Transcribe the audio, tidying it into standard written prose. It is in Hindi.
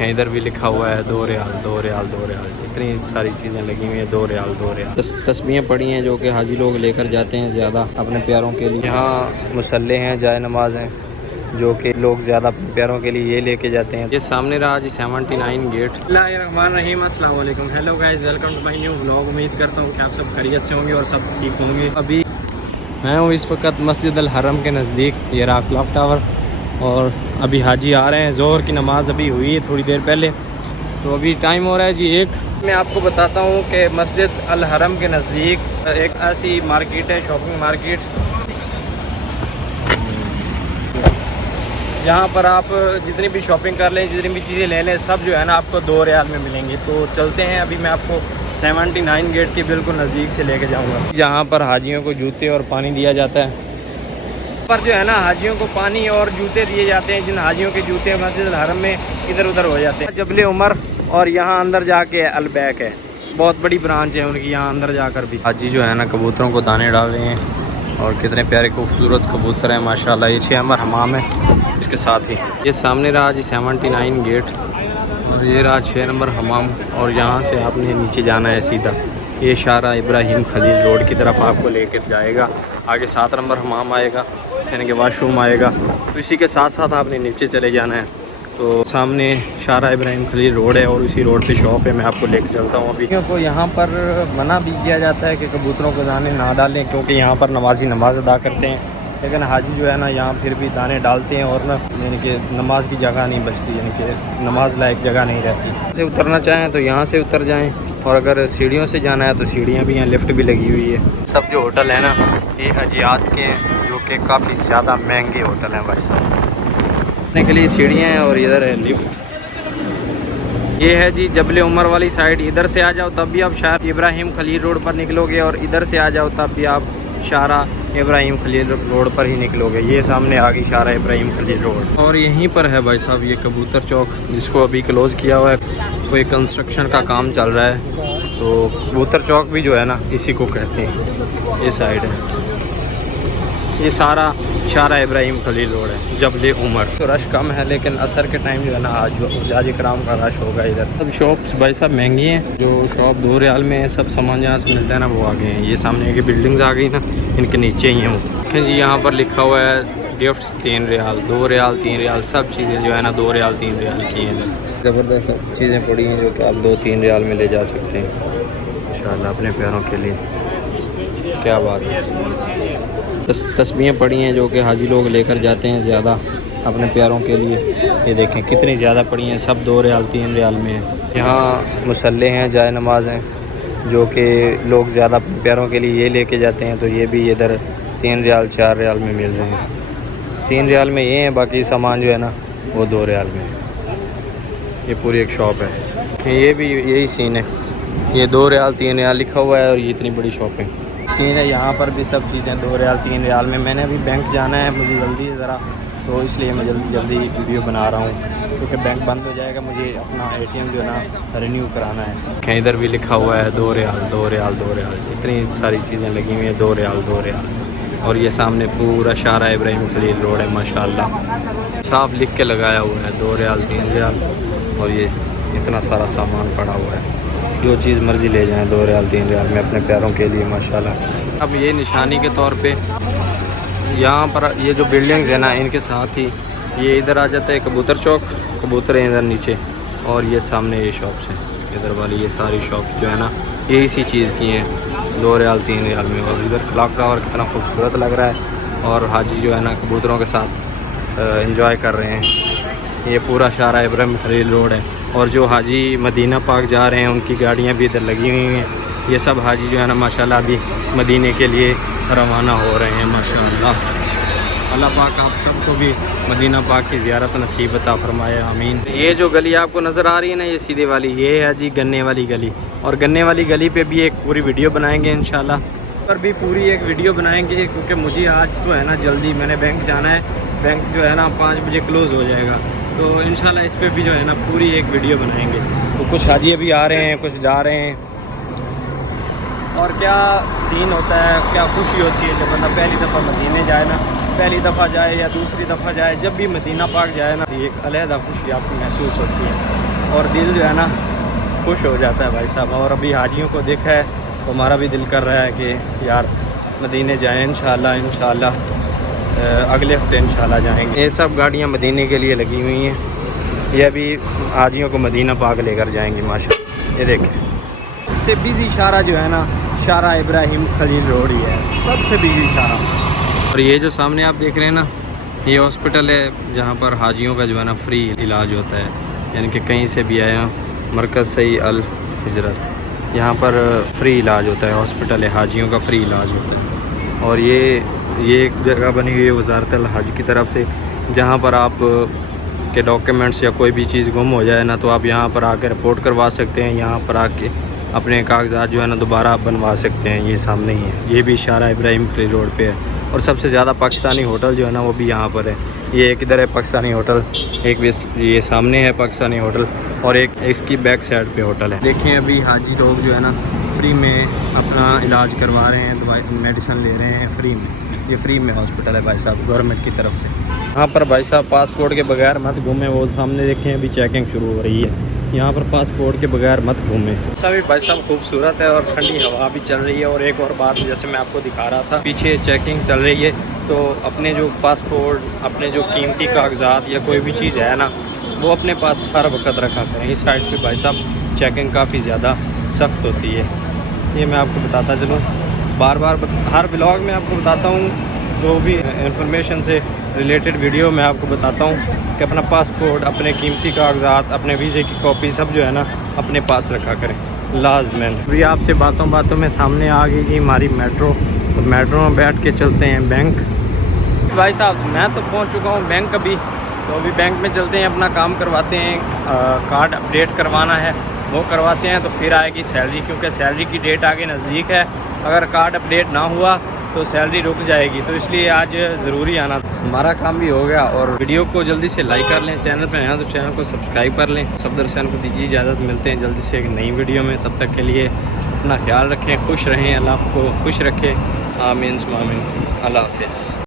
इधर भी लिखा हुआ है 2 रियाल 2 रियाल 2 रियाल। इतनी सारी चीज़ें लगी हुई हैं 2 रियाल 2 रियाल। तस्बीहें पड़ी हैं जो कि हाजी लोग लेकर जाते हैं ज़्यादा अपने प्यारों के लिए। यहाँ मुसल्ले हैं, जाए नमाज हैं जो कि लोग ज़्यादा अपने प्यारों के लिए ये लेके जाते हैं। ये सामने रहा जी 79 गेट। बिस्मिल्लाहिर्रहमानिर्रहीम, अस्सलाम वालेकुम, hello guys, welcome to my new vlog. उम्मीद करता हूँ कि आप सब खैरियत से होंगे और सब ठीक होंगे। अभी मैं हूँ इस वक्त मस्जिद अल हरम के नज़दीक, ये रहा क्लॉक टावर, और अभी हाजी आ रहे हैं। ज़ोहर की नमाज़ अभी हुई है थोड़ी देर पहले, तो अभी टाइम हो रहा है जी 1। मैं आपको बताता हूँ कि मस्जिद अल हरम के नज़दीक एक ऐसी मार्केट है, शॉपिंग मार्केट, जहाँ पर आप जितनी भी शॉपिंग कर लें, जितनी भी चीज़ें ले लें, सब जो है ना आपको 2 रियाल में मिलेंगी। तो चलते हैं, अभी मैं आपको 79 गेट के बिल्कुल नज़दीक से लेके जाऊँगा, जहाँ पर हाजियों को जूते और पानी दिया जाता है। पर जो है ना हाजियों को पानी और जूते दिए जाते हैं, जिन हाजियों के जूते मस्जिद अल हरम में इधर उधर हो जाते हैं। जबल उमर, और यहाँ अंदर जाके अल बैक है, बहुत बड़ी ब्रांच है उनकी। यहाँ अंदर जाकर भी हाजी जो है ना कबूतरों को दाने डाल रहे हैं, और कितने प्यारे खूबसूरत कबूतर हैं माशाल्लाह। ये 6 नंबर हमाम है इसके साथ ही। ये सामने रहा जी 79 गेट, और ये रहा 6 नंबर हमाम, और यहाँ से आपने नीचे जाना है सीधा। ये शारा इब्राहिम खलील रोड की तरफ आपको लेकर जाएगा। आगे 7 नंबर हमाम आएगा, यानी कि वाशरूम आएगा, तो इसी के साथ साथ आपने नीचे चले जाना है। तो सामने शारा इब्राहिम खलील रोड है, और उसी रोड पे शॉप है। मैं आपको लेकर चलता हूँ। अभी को यहाँ पर मना भी किया जाता है कि कबूतरों को दाने ना डालें, क्योंकि यहाँ पर नमाजी नमाज अदा करते हैं। लेकिन हाजी जो है ना यहाँ फिर भी दाने डालते हैं, और ना यानी कि नमाज की जगह नहीं बचती, यानी कि नमाज लायक जगह नहीं रहती। से उतरना चाहें तो यहाँ से उतर जाएँ, और अगर सीढ़ियों से जाना है तो सीढ़ियाँ भी हैं, लिफ्ट भी लगी हुई है। सब जो होटल है ना ये हजियात के हैं, जो कि काफ़ी ज़्यादा महंगे होटल हैं भाई साहब। के लिए सीढ़ियाँ हैं, और इधर है लिफ्ट। ये है जी जबल उमर वाली साइड। इधर से आ जाओ तब भी आप शारा इब्राहिम खलील रोड पर निकलोगे, और इधर से आ जाओ तब भी आप शारा इब्राहिम खलील रोड पर ही निकलोगे। ये सामने आ गई शारा इब्राहिम खलील रोड, और यहीं पर है भाई साहब ये कबूतर चौक, जिसको अभी क्लोज़ किया हुआ है। कोई कंस्ट्रक्शन का काम चल रहा है, तो कबूतर चौक भी जो है ना इसी को कहते हैं। ये साइड है, ये सारा शारा इब्राहिम खलील रोड है, जबल उमर। तो रश कम है, लेकिन असर के टाइम जो है ना आज हुज्जाज इकराम का रश होगा इधर। सब शॉप्स भाई साहब महंगी हैं। जो शॉप 2 रियाल में है, सब सामान जहाँ से मिलता है ना वो आगे हैं। ये सामने की बिल्डिंग्स आ गई ना, इनके नीचे ही हैं वो। देखें जी यहाँ पर लिखा हुआ है गिफ्ट्स 3 रियाल 2 रियाल 3 रियाल। सब चीज़ें जो है ना 2 रियाल 3 रियाल की हैं। ज़बरदस्त चीज़ें पड़ी हैं जो कि आप 2-3 रियाल में ले जा सकते हैं इंशाल्लाह अपने प्यारों के लिए। क्या बात है। तस्बीहें पड़ी हैं जो कि हाजी लोग लेकर जाते हैं ज़्यादा अपने प्यारों के लिए। ये देखें कितनी ज़्यादा पड़ी हैं, सब 2 रियाल 3 रियाल में हैं। यहाँ मुसल्ले हैं, जाए नमाज हैं, जो कि लोग ज़्यादा अपने प्यारों के लिए ये लेके जाते हैं। तो ये भी इधर 3 रियाल 4 रियाल में मिल रहे हैं। 3 रियाल में ये हैं, बाकी सामान जो है ना वो 2 रियाल में है। ये पूरी एक शॉप है। ये भी यही सीन है, ये 2 रियाल 3 रियाल लिखा हुआ है, और ये इतनी बड़ी शॉप है। सीन है यहाँ पर भी सब चीज़ें 2 रियाल 3 रियाल में। मैंने अभी बैंक जाना है, मुझे जल्दी है ज़रा, तो इसलिए मैं जल्दी वीडियो बना रहा हूँ, क्योंकि बैंक बंद हो जाएगा। मुझे अपना ATM जो है ना रिन्यू कराना है। कहीं इधर भी लिखा हुआ है 2 रियाल 2 रियाल 2 रियाल। इतनी सारी चीज़ें लगी हुई हैं 2 रियाल 2 रियाल। और ये सामने पूरा शारा इब्राहिम खलील रोड है माशाल्लाह, साफ लिख के लगाया हुआ है 2 रियाल 3 रियाल। और ये इतना सारा सामान पड़ा हुआ है, जो चीज़ मर्ज़ी ले जाएं 2 रियाल 3 रियाल में अपने प्यारों के लिए माशाल्लाह। अब ये निशानी के तौर पे यहाँ पर ये जो बिल्डिंग्स है ना इनके साथ ही ये इधर आ जाता है कबूतर चौक। कबूतर है इधर नीचे, और ये सामने ये शॉप्स हैं इधर वाली। ये सारी शॉप जो है ना ये इसी चीज़ की हैं 2 रियाल 3 रियाल में। और इधर क्लॉक टावर कितना खूबसूरत लग रहा है, और हाजी जो है ना कबूतरों के साथ एंजॉय कर रहे हैं। ये पूरा शारा इब्राहिम खलील रोड है, और जो हाजी मदीना पाक जा रहे हैं उनकी गाड़ियाँ भी इधर लगी हुई हैं। ये सब हाजी जो है ना माशाल्लाह अभी मदीने के लिए रवाना हो रहे हैं माशाल्लाह। अल्लाह पाक आप सबको भी मदीना पाक की ज़ियारत नसीब अता फरमाए, आमीन। ये जो गली आपको नज़र आ रही है ना ये सीधे वाली, ये है जी गन्ने वाली गली। और गन्ने वाली गली पे भी एक पूरी वीडियो बनाएंगे इंशाल्लाह, पर भी पूरी एक वीडियो बनाएंगे, क्योंकि मुझे आज तो है ना जल्दी मैंने बैंक जाना है। बैंक जो है ना 5 बजे क्लोज़ हो जाएगा, तो इंशाल्लाह इस पर भी जो है ना पूरी एक वीडियो बनाएंगे। तो कुछ हाजी अभी आ रहे हैं, कुछ जा रहे हैं, और क्या सीन होता है, क्या खुशी होती है जब बंदा पहली दफ़ा मदीने जाए ना, पहली दफ़ा जाए या दूसरी दफ़ा जाए, जब भी मदीना पाक जाए ना एक अलहदा खुशी आपको महसूस होती है। और दिल जो है ना खुश हो जाता है भाई साहब। और अभी हाजियों को देखा है तो हमारा भी दिल कर रहा है कि यार मदीने जाएँ इंशाल्लाह अगले हफ्ते इंशाल्लाह जाएंगे। ये सब गाड़ियाँ मदीने के लिए लगी हुई हैं। ये अभी हाजियों को मदीना पाक लेकर जाएंगे माशाल्लाह। ये देखें सबसे बिजी शारा जो है ना शारा इब्राहिम खलील रोड ही है, सबसे बिजी शारा। और ये जो सामने आप देख रहे हैं ना ये हॉस्पिटल है जहाँ पर हाजियों का जो है ना फ्री इलाज होता है। यानी कि कहीं से भी आया मरकज़ सही अल हिजरत, यहाँ पर फ्री इलाज होता है। हॉस्पिटल है, हाजियों का फ्री इलाज होता है। और ये एक जगह बनी हुई है वज़ारत अल हज की तरफ से, जहाँ पर आप के डॉक्यूमेंट्स या कोई भी चीज़ गुम हो जाए ना तो आप यहाँ पर आकर रिपोर्ट करवा सकते हैं। यहाँ पर आके अपने कागजात जो है ना दोबारा आप बनवा सकते हैं। ये सामने ही है, ये भी शारा इब्राहिम खलील रोड पे है। और सबसे ज़्यादा पाकिस्तानी होटल जो है ना वो भी यहाँ पर है। ये एक इधर है पाकिस्तानी होटल, एक ये सामने है पाकिस्तानी होटल और एक इसकी बैक साइड पे होटल है। देखें अभी हाजी लोग जो है ना फ्री में अपना इलाज करवा रहे हैं, दवाई मेडिसिन ले रहे हैं फ्री में। ये फ्री में हॉस्पिटल है भाई साहब गवर्नमेंट की तरफ से। यहाँ पर भाई साहब पासपोर्ट के बगैर मत घूमें। वो सामने देखें अभी चेकिंग शुरू हो रही है। यहाँ पर पासपोर्ट के बगैर मत घूमें। सभी भाई साहब खूबसूरत है और ठंडी हवा भी चल रही है। और एक और बात जैसे मैं आपको दिखा रहा था पीछे चेकिंग चल रही है, तो अपने जो पासपोर्ट, अपने जो कीमती कागजात या कोई भी चीज़ है ना वो अपने पास हर वक्त रखा करें। इस साइड पे भाई साहब चेकिंग काफ़ी ज़्यादा सख्त होती है। ये मैं आपको बताता चलूँ, बार बार हर ब्लॉग में आपको बताता हूँ, जो भी इंफॉर्मेशन से रिलेटेड वीडियो मैं आपको बताता हूँ कि अपना पासपोर्ट, अपने कीमती कागजात, अपने वीज़े की कॉपी सब जो है ना अपने पास रखा करें लाजमन। अभी आपसे बातों में सामने आ गई जी हमारी मेट्रो। तो मेट्रो में बैठ के चलते हैं बैंक। भाई साहब मैं तो पहुंच चुका हूं बैंक अभी, तो अभी बैंक में चलते हैं, अपना काम करवाते हैं। कार्ड अपडेट करवाना है वो करवाते हैं, तो फिर आएगी सैलरी, क्योंकि सैलरी की डेट आगे नज़दीक है। अगर कार्ड अपडेट ना हुआ तो सैलरी रुक जाएगी, तो इसलिए आज ज़रूरी आना। हमारा काम भी हो गया और वीडियो को जल्दी से लाइक कर लें। चैनल पर हैं तो चैनल को सब्सक्राइब कर लें। सफदर हुसैन को दीजिए इजाज़त, मिलते हैं जल्दी से एक नई वीडियो में। तब तक के लिए अपना ख्याल रखें, खुश रहें, अल्लाह आपको खुश रखे। आमीन सुमामीन। अल्लाह हाफ़िज़।